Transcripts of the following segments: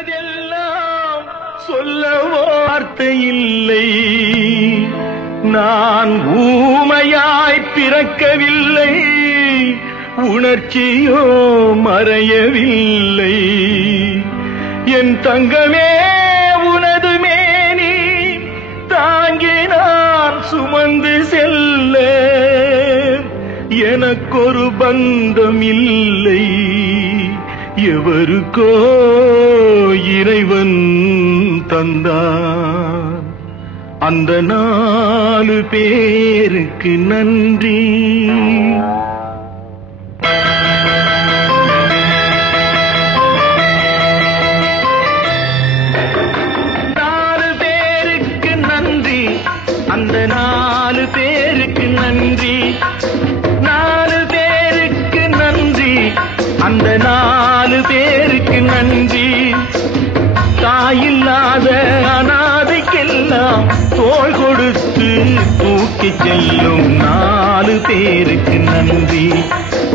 உள்ளதெல்லாம் சொல்ல வார்த்தை இல்லை. நான் ஊமையாய் பிறக்கவில்லை, உணர்ச்சியோ மறையவில்லை. என் தங்கமே உனது மேனி தாங்கி நான் சுமந்து செல்ல எனக்கொரு பந்தம் இல்லை. எவருக்கோ இறைவன் தந்தான். அந்த 4 பேருக்கு நன்றி. அந்த 4 பேருக்கு நன்றி. 4 பேருக்கு நன்றி. அந்த 4 பேருக்கு நன்றி. தாயில்லாத அனாதைக்கெல்லாம் தோள் கொடுத்து தூக்கிச் செல்லும் 4 பேருக்கு நன்றி.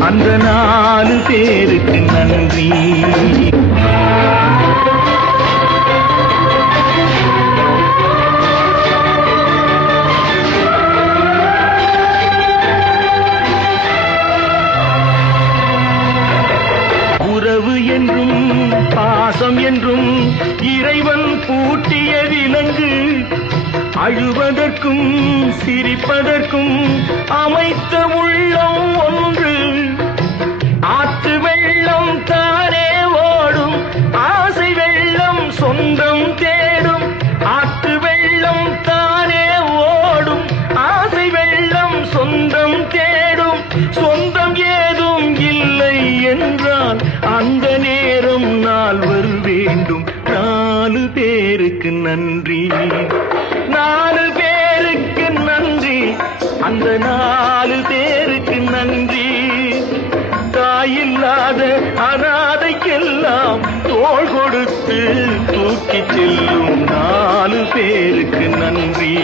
அந்த 4 பேருக்கு நன்றி. உறவு என்றும் பாசம் என்றும் இறைவன் பூட்டிய விலங்கு. அழுவதற்கும் சிரிப்பதற்கும் அமைத்த உள்ளம் ஒன்று. ஆற்று வெள்ளம் தானே ஓடும், ஆசை வெள்ளம் சொந்தம் தேடும். ஆற்று வெள்ளம் தானே ஓடும், ஆசை வெள்ளம் சொந்தம் தேடும். சொந்தம் ஏதும் இல்லை என்றால் அந்த நேரம் நால்வர் வேண்டும். 4 பேருக்கு நன்றி. 4 பேருக்கு நன்றி. அந்த 4 பேருக்கு நன்றி. தாயில்லாத அனாதைக்கெல்லாம் தோள் கொடுத்து தூக்கிச் செல்லும் 4 பேருக்கு நன்றி.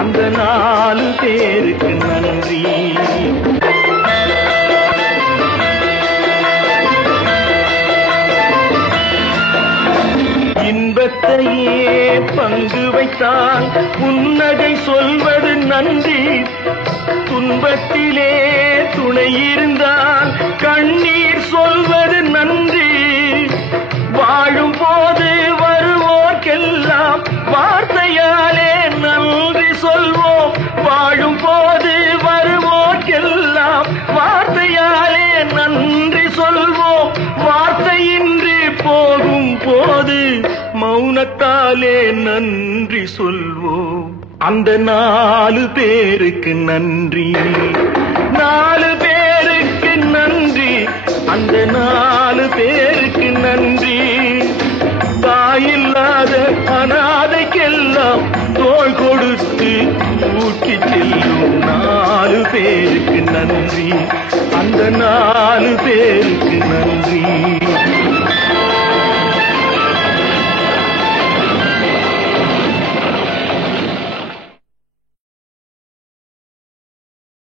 அந்த 4 பேருக்கு நன்றி. இன்பத்தையே பங்கு வைத்தால் புன்னகை சொல்வது நன்றி. துன்பத்திலே துணை இருந்தால் கண்ணீர் சொல்வது நன்றி. வாழும் போது வருவோர்க்கெல்லாம் வார்த்தையாலே நன்றி சொல்வோம். வாழும் போது வருவோர்க்கெல்லாம் வார்த்தையாலே நன்றி சொல்வோம். வார்த்தையின்றி போகும் போது மௌனத்தாலே நன்றி சொல்வோம். அந்த 4 பேருக்கு நன்றி. 4 பேருக்கு நன்றி. அந்த 4 பேருக்கு நன்றி. தாயில்லாத அனாதைக்கெல்லாம் தோள் கொடுத்து தூக்கிச் செல்லும் 4 பேருக்கு நன்றி. அந்த 4 பேருக்கு நன்றி.